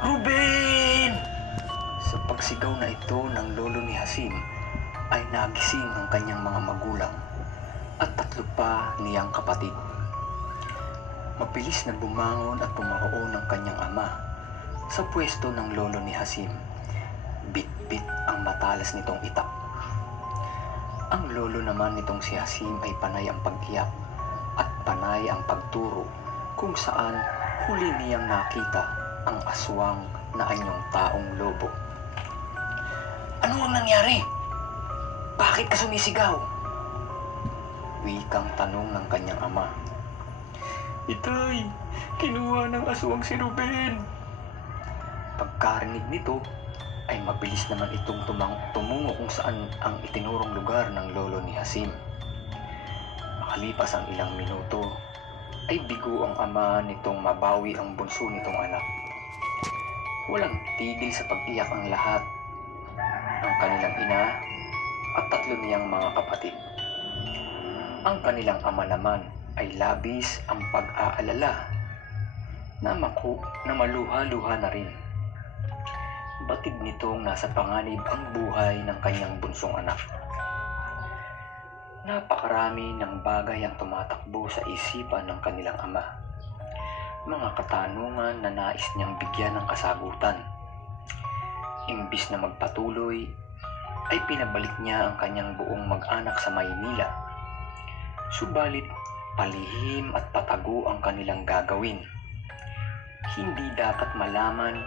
Ruben! Sa pagsigaw na ito ng lolo ni Hasim, ay nagising ang kanyang mga magulang at tatlo pa niyang kapatid. Mabilis na bumangon at pumaroon ng kanyang ama sa pwesto ng lolo ni Hasim. Bit-bit ang matalas nitong itak. Ang lolo naman nitong si Hasim ay panay ang pag-iyak at panay ang pagturo kung saan huli niyang nakita ang aswang na anyong taong lobo. Ano ang nangyari? Bakit ka sumisigaw? Wikang tanong ng kanyang ama. Itay, kinuha ng aswang si Ruben. Pagkarinig nito, ay mabilis naman itong tumungo kung saan ang itinurong lugar ng lolo ni Hasim. Makalipas ang ilang minuto, ay bigo ang ama nitong mabawi ang bunso nitong anak. Walang tigil sa pag-iyak ang lahat, ang kanilang ina at tatlo niyang mga kapatid. Ang kanilang ama naman ay labis ang pag-aalala na maluha-luha na rin. Batid nitong nasa panganib ang buhay ng kanyang bunsong anak. Napakarami ng bagay ang tumatakbo sa isipan ng kanilang ama. Mga katanungan na nais niyang bigyan ng kasagutan. Imbis na magpatuloy, ay pinabalik niya ang kanyang buong mag-anak sa Maynila. Subalit, palihim at patago ang kanilang gagawin. Hindi dapat malaman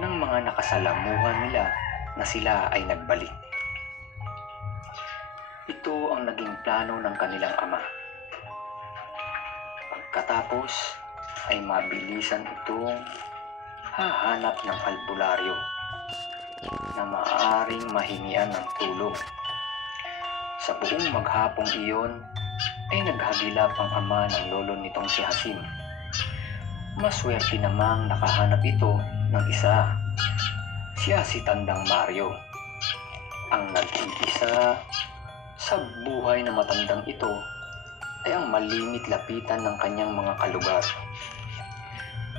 ng mga nakasalamuhan nila na sila ay nagbalik. Ito ang naging plano ng kanilang ama. Pagkatapos ay mabilisan itong hahanap ng albularyo na maaaring mahingian ng tulong. Sa buong maghapong iyon ay naghagilap ang ama ng lolo nitong si Hasim. Maswerte namang nakahanap ito ng isa. Siya si Tandang Mario. Ang nag-iisa sa buhay na matandang ito ay ang malimit lapitan ng kanyang mga kalugar.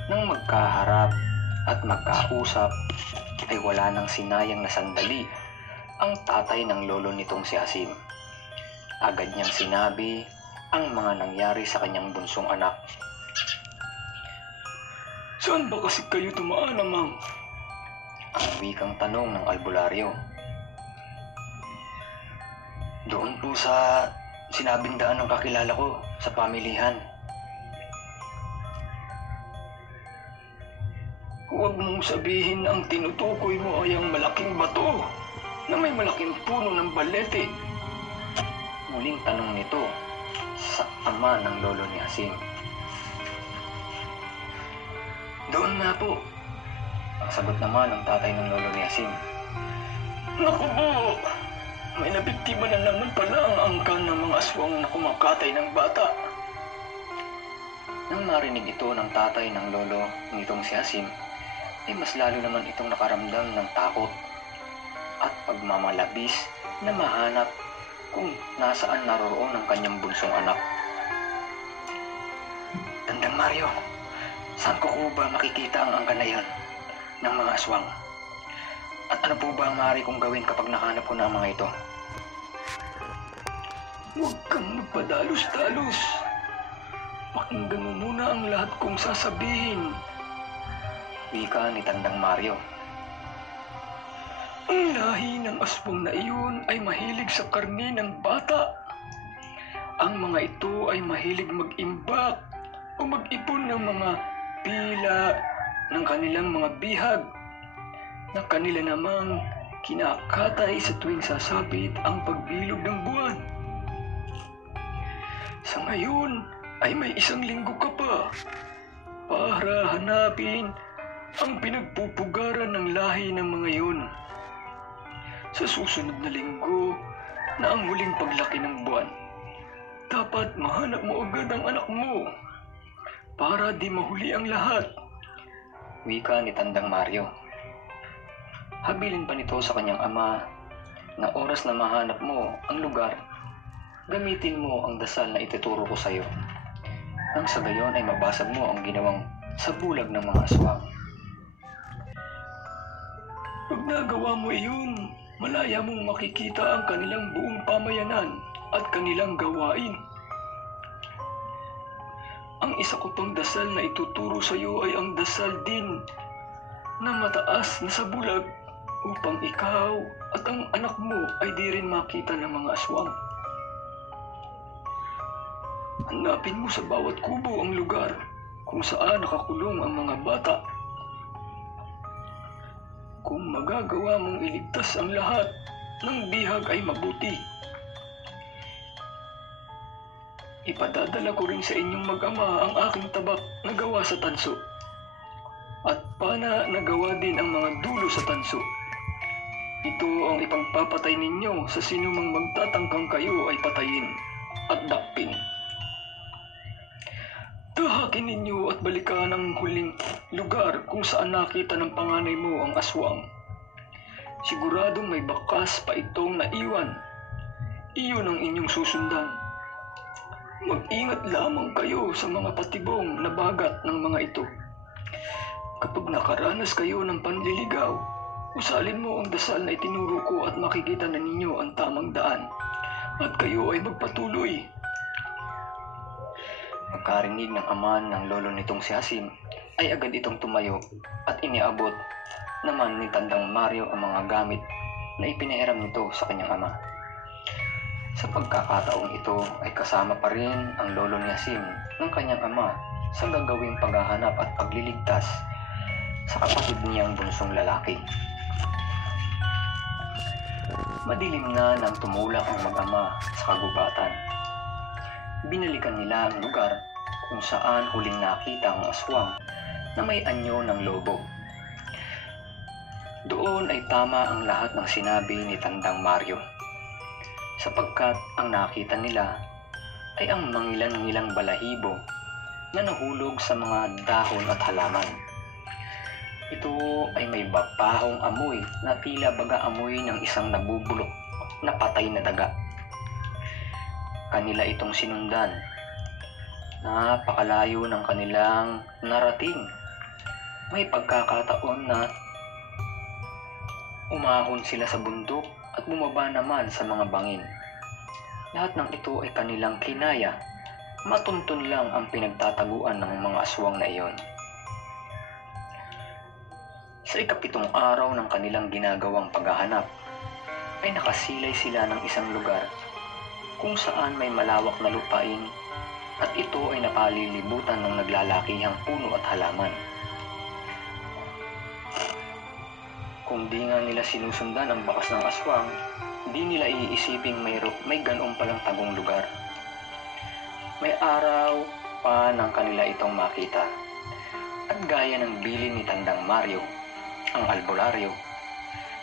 Nang magkaharap at magkausap ay wala nang sinayang na sandali ang tatay ng lolo nitong si Hasim. Agad niyang sinabi ang mga nangyari sa kanyang bunsong anak. Saan ba kasi kayo tumaan, amang? Ang wikang tanong ng albularyo. Doon po sa sinabing daan ng kakilala ko sa pamilihan. Huwag mong sabihin na ang tinutukoy mo ay ang malaking bato na may malaking puno ng balete. Muling tanong nito sa ama ng lolo ni Hasim. Doon nga po, ang sagot naman ng tatay ng lolo ni Hasim. Naku po, may nabiktima na naman pala ang angkan ng mga aswang na kumakatay ng bata. Nang marinig ito ng tatay ng lolo nitong si Hasim, ay mas lalo naman itong nakaramdam ng takot at pagmamalabis na mahanap kung nasaan naroroon ang kanyang bunsong anak. Tandang Mario, saan ko ba makikita ang angkan na yan ng mga aswang? At ano po ba ang maaari kong gawin kapag nakahanap ko na ang mga ito? Huwag kang magpadalos-dalos. Pakinggan mo muna ang lahat kong sasabihin. Wika ni Tandang Mario. Ang lahi ng aswang na iyon ay mahilig sa karne ng bata. Ang mga ito ay mahilig mag-imbak o mag-ipon ng mga pila ng kanilang mga bihag na kanila namang kinakatay sa tuwing sasapit ang pagbilog ng buwan. Sa ngayon ay may 1 linggo ka pa para hanapin ang pinagpupugaran ng lahi ng mga yun. Sa susunod na linggo na ang huling paglaki ng buwan, dapat mahanap mo agad ang anak mo para di mahuli ang lahat. Wika ni Tandang Mario. Habilin pa nito sa kanyang ama na oras na mahanap mo ang lugar, gamitin mo ang dasal na ituturo ko sa iyo. Nang sa gayon ay mabasag mo ang ginawang sa bulag ng mga aswang. Pag nagawa mo iyon, malaya mong makikita ang kanilang buong pamayanan at kanilang gawain. Ang isa ko pang dasal na ituturo sa iyo ay ang dasal din na mataas na sa bulag upang ikaw at ang anak mo ay di rin makita ng mga aswang. Hanapin mo sa bawat kubo ang lugar kung saan nakakulong ang mga bata. Kung magagawa mong iligtas ang lahat ng bihag ay mabuti. Ipadadala ko rin sa inyong mag-ama ang aking tabak na gawa sa tanso at pana na gawa din ang mga dulo sa tanso. Ito ang ipagpapatay ninyo sa sinumang magtatangkang kayo ay patayin at dakpin. Tahakin ninyo at balikan ang huling lugar kung saan nakita ng panganay mo ang aswang. Siguradong may bakas pa itong naiwan. Iyon ang inyong susundan. Mag-ingat lamang kayo sa mga patibong na bagat ng mga ito. Kapag nakaranas kayo ng panliligaw, usalin mo ang dasal na itinuro ko at makikita na ninyo ang tamang daan at kayo ay magpatuloy. Pagkarinig ng ama ng lolo nitong si Hasim, ay agad itong tumayo at iniabot naman ni Tandang Mario ang mga gamit na ipinahiram nito sa kanyang ama. Sa pagkakataong ito ay kasama pa rin ang lolo ni Hasim ng kanyang ama sa gagawing paghahanap at pagliligtas sa kapatid niyang bunsong lalaki. Madilim na nang tumulak ang mag-ama sa kagubatan. Binalikan nila ang lugar kung saan huling nakita ang aswang na may anyo ng lobo. Doon ay tama ang lahat ng sinabi ni Tandang Mario, sapagkat ang nakita nila ay ang mangilan-ngilang balahibo na nahulog sa mga dahon at halaman. Ito ay may bapahong amoy na tila baga amoy ng isang nabubulok na patay na daga. Kanila itong sinundan. Napakalayo ng kanilang narating. May pagkakataon na umahon sila sa bundok at bumaba naman sa mga bangin. Lahat ng ito ay kanilang kinaya. Matuntun lang ang pinagtataguan ng mga aswang na iyon. Sa ikapitong araw ng kanilang ginagawang paghahanap, ay nakasilay sila ng isang lugar kung saan may malawak na lupain at ito ay napalilibutan ng naglalakihang puno at halaman. Kung di nga nila sinusundan ang bakas ng aswang, di nila iisiping may ganoong palang tagong lugar. May araw pa ng kanila itong makita. At gaya ng bilin ni Tandang Mario, ang albularyo,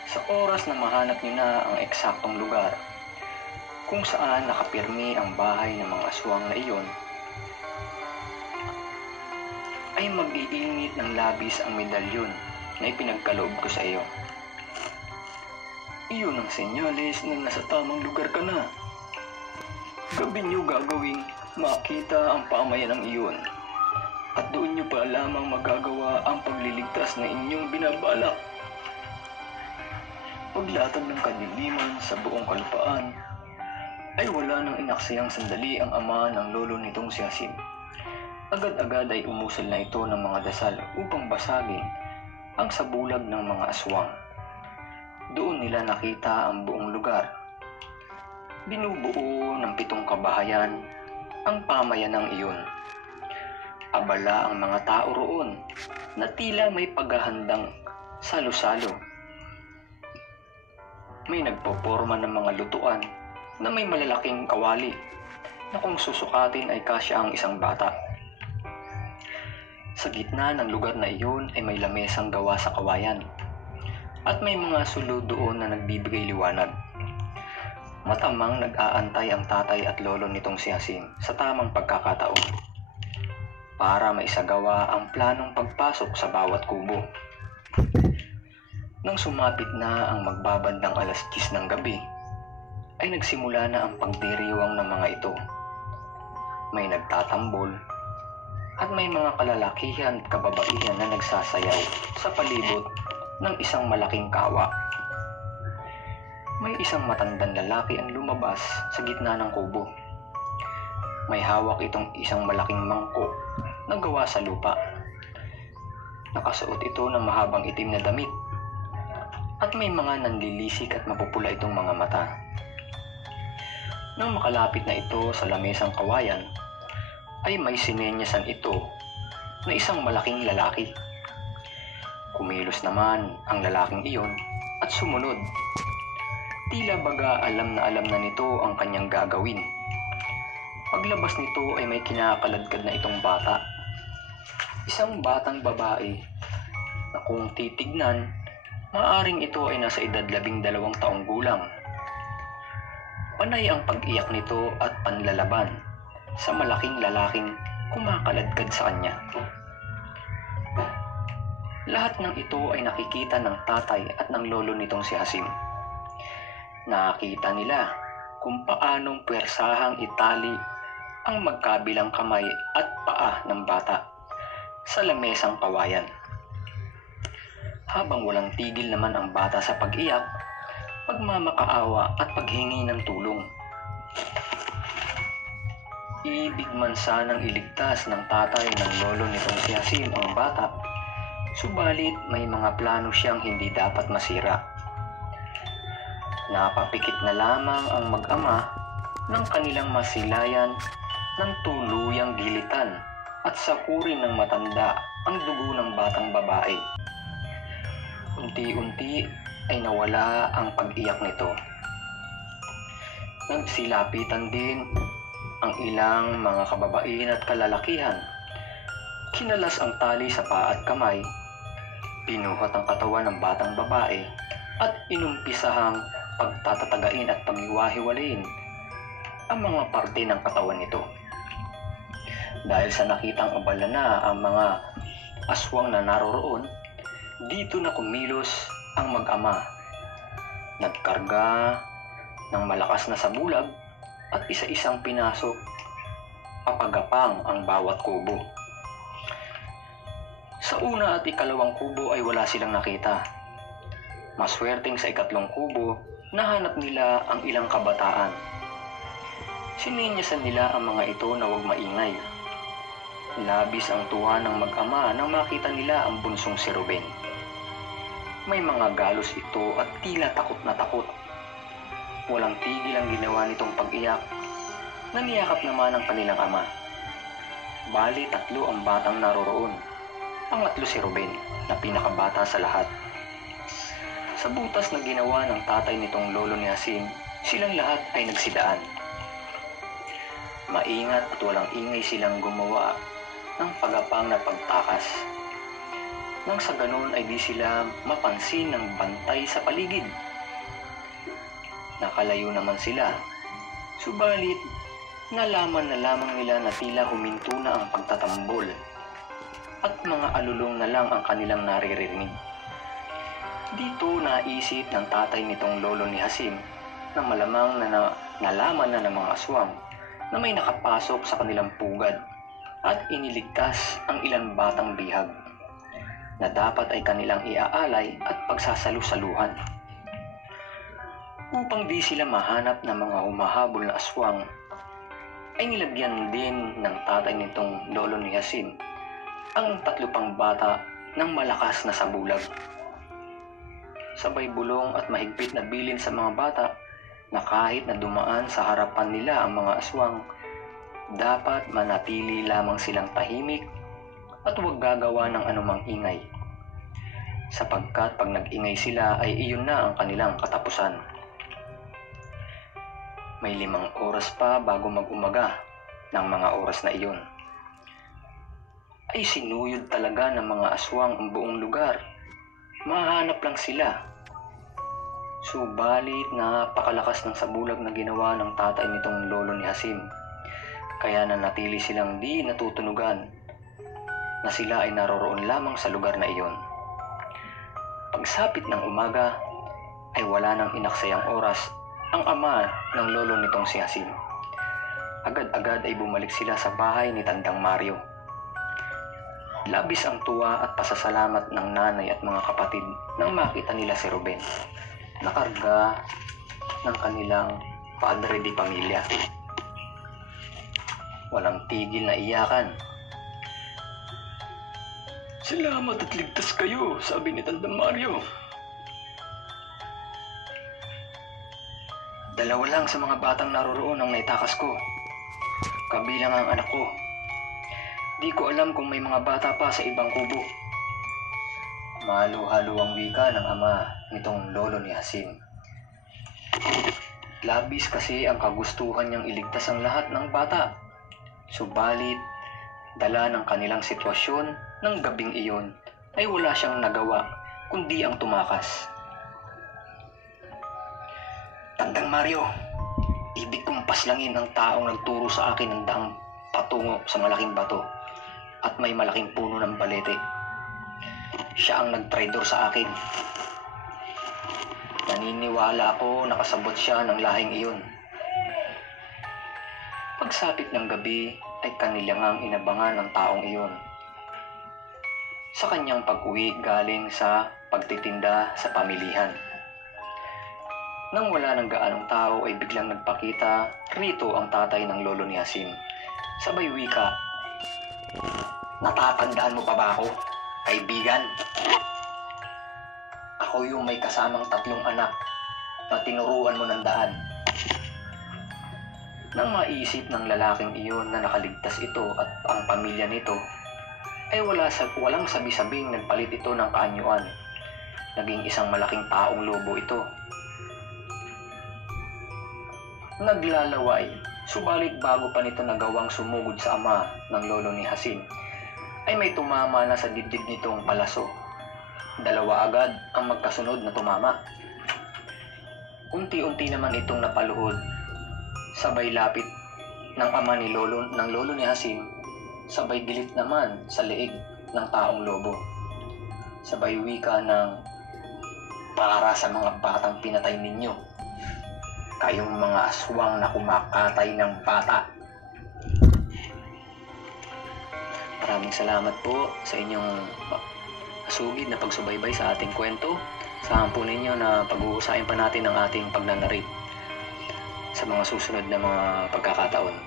sa oras na mahanap niyo na ang eksaktong lugar kung saan nakapirmi ang bahay ng mga aswang na iyon, ay mag-iinit ng labis ang medalyon na ipinagkaloob ko sa iyo. Iyon ang senyales na nasa tamang lugar ka na. Gabi niyo gagawing makita ang pamayanang iyon at doon niyo pa lamang magagawa ang pagliligtas na inyong binabalak. Paglatag ng kadiliman sa buong kalupaan, ay wala nang inaksayang sandali ang ama ng lolo nitong si Hasim. Agad-agad ay umusal na ito ng mga dasal upang basagin ang sabulag ng mga aswang. Doon nila nakita ang buong lugar. Binubuo ng 7 kabahayan ang pamayanang iyon. Abala ang mga tao roon na tila may paghahandang salo-salo. May nagpoporma ng mga lutuan na may malalaking kawali na kung susukatin ay kasya ang isang bata. Sa gitna ng lugar na iyon ay may lamesang gawa sa kawayan at may mga sulod doon na nagbibigay liwanag. Matamang nag-aantay ang tatay at lolo nitong si Hasim sa tamang pagkakataon para maisagawa ang planong pagpasok sa bawat kubo. Nang sumapit na ang magbabandang 10:00 ng gabi, ay nagsimula na ang pagdiriwang ng mga ito. May nagtatambol at may mga kalalakihan at kababaihan na nagsasayaw sa palibot ng isang malaking kawa. May isang matandang lalaki ang lumabas sa gitna ng kubo. May hawak itong isang malaking mangkok na gawa sa lupa. Nakasuot ito ng mahabang itim na damit at may mga nanlilisik at mapupula itong mga mata. Nang makalapit na ito sa lamesang kawayan, ay may sinenyasan ito na isang malaking lalaki. Kumilos naman ang lalaking iyon at sumunod. Tila baga alam na nito ang kanyang gagawin. Paglabas nito ay may kinakaladkad na itong bata. Isang batang babae na kung titignan, maaaring ito ay nasa edad 12 taong gulang. Panay ang pag-iyak nito at panlalaban sa malaking lalaking kumakaladkad sa kanya. Lahat ng ito ay nakikita ng tatay at ng lolo nitong si Hasim. Nakita nila kung paanong puwersahang itali ang magkabilang kamay at paa ng bata sa lamesang kawayan. Habang walang tigil naman ang bata sa pag-iyak, pagmamakaawa at paghingi ng tulong. Ibig man sanang iligtas ng tatay ng lolo nitong si Hasim ang bata, subalit may mga plano siyang hindi dapat masira. Napapikit na lamang ang mag-ama ng kanilang masilayan ng tuluyang gilitan at sakurin ng matanda ang dugo ng batang babae. Unti-unti ay nawala ang pag-iyak nito. Nagsilapitan din ang ilang mga kababaihan at kalalakihan. Kinalas ang tali sa paa at kamay, pinuhat ang katawan ng batang babae at inumpisahang pagtatatagain at paghiwa-hiwalayin ang mga parte ng katawan nito. Dahil sa nakitang abala na ang mga aswang na naroroon, dito na kumilos ang mag-ama. Nagkarga ng malakas na sabulag at isa-isang pinasok, papagapang ang bawat kubo. Sa una at ikalawang kubo ay wala silang nakita. Maswerteng sa ikatlong kubo, nahanap nila ang ilang kabataan. Sininyasan nila ang mga ito na huwag maingay. Labis ang tuwa ng mag-ama nang makita nila ang bunsong si Ruben. May mga galos ito at tila takot na takot. Walang tigil ang ginawa nitong pag-iyak. Naniyakap naman ang kanilang ama. Bali 3 ang batang naroroon. Pangatlo si Ruben, na pinakabata sa lahat. Sa butas na ginawa ng tatay nitong lolo ni Hasim, silang lahat ay nagsidaan. Maingat at walang ingay silang gumawa ng pagapang na pagtakas. Nang sa ganun ay di sila mapansin ng bantay sa paligid. Nakalayo naman sila, subalit nalaman na lamang nila na tila huminto na ang pagtatambol at mga alulong na lang ang kanilang naririnig. Dito naisip ng tatay nitong lolo ni Hasim na malamang na nalaman na ng mga aswang na may nakapasok sa kanilang pugad at iniligtas ang ilang batang bihag na dapat ay kanilang iaalay at pagsasalu-saluhan. Upang di sila mahanap ng mga humahabol na aswang, ay nilagyan din ng tatay nitong lolo ni Hasim ang 3 pang bata ng malakas na sabulag. Sabay bulong at mahigpit na bilin sa mga bata na kahit na dumaan sa harapan nila ang mga aswang, dapat manatili lamang silang tahimik at huwag gagawa ng anumang ingay. Sapagkat pag nag-ingay sila ay iyon na ang kanilang katapusan. May 5 oras pa bago mag-umaga ng mga oras na iyon. Ay sinuyod talaga ng mga aswang ang buong lugar. Mahanap lang sila. Subalit napakalakas ng sabulag na ginawa ng tatay nitong lolo ni Hasim. Kaya nanatili silang di natutunugan na sila ay naroroon lamang sa lugar na iyon. Pagsapit ng umaga ay wala nang inaksayang oras ang ama ng lolo nitong si Hasim. Agad-agad ay bumalik sila sa bahay ni Tandang Mario. Labis ang tuwa at pasasalamat ng nanay at mga kapatid nang makita nila si Ruben, nakarga ng kanilang padre de pamilya. Walang tigil na iyakan. "Salamat at ligtas kayo," sabi ni Tandang Mario. "Dalawa lang sa mga batang naroroon ang naitakas ko, kabilang ang anak ko. Di ko alam kung may mga bata pa sa ibang kubo." Mahalo-halo ang wika ng ama nitong lolo ni Hasim. Labis kasi ang kagustuhan niyang iligtas ang lahat ng bata. Subalit, dala ng kanilang sitwasyon ng gabing iyon ay wala siyang nagawa kundi ang tumakas. "Tandang Mario, ibig kong paslangin ang taong nagturo sa akin ng daang patungo sa malaking bato at may malaking puno ng balete. Siya ang nagtraidor sa akin. Naniniwala ako nakasabot siya ng lahing iyon." Pagsapit ng gabi ay kanilangang inabangan ng taong iyon. Sa kanyang pag-uwi galing sa pagtitinda sa pamilihan. Nang wala ng gaanong tao ay biglang nagpakita rito ang tatay ng lolo ni Hasim. Sabay wika, "Natatandaan mo pa ba ako, kaibigan? Ako yung may kasamang 3 anak na tinuruan mo ng daan." Nang maisip ng lalaking iyon na nakaligtas ito at ang pamilya nito, ay walang sabi-sabing nagpalit ito ng kaanyuan. Naging isang malaking taong lobo ito. Naglalaway, subalit bago pa nito nagawang sumugod sa ama ng lolo ni Hasim, ay may tumama na sa dibdib nitong palaso. 2 agad ang magkasunod na tumama. Unti-unti naman itong napaluhod. Sabay lapit ng ama ng lolo ni Hasim, sabay gilit naman sa leeg ng taong lobo. Sabay wika ng, "Para sa mga batang pinatay ninyo, kayong mga aswang na kumakatay ng bata." Maraming salamat po sa inyong masugid na pagsubaybay sa ating kwento. Saan po ninyo na pag-uusahin pa natin ang ating pagnanarrate sa mga susunod na mga pagkakataon.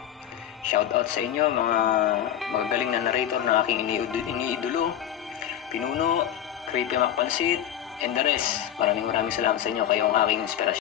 Shout out sa inyo mga magagaling na narrator na aking iniidolo, Pinuno, Creepy Macpansit, and the rest. Maraming salamat sa inyo, kayo ang aking inspirasyon.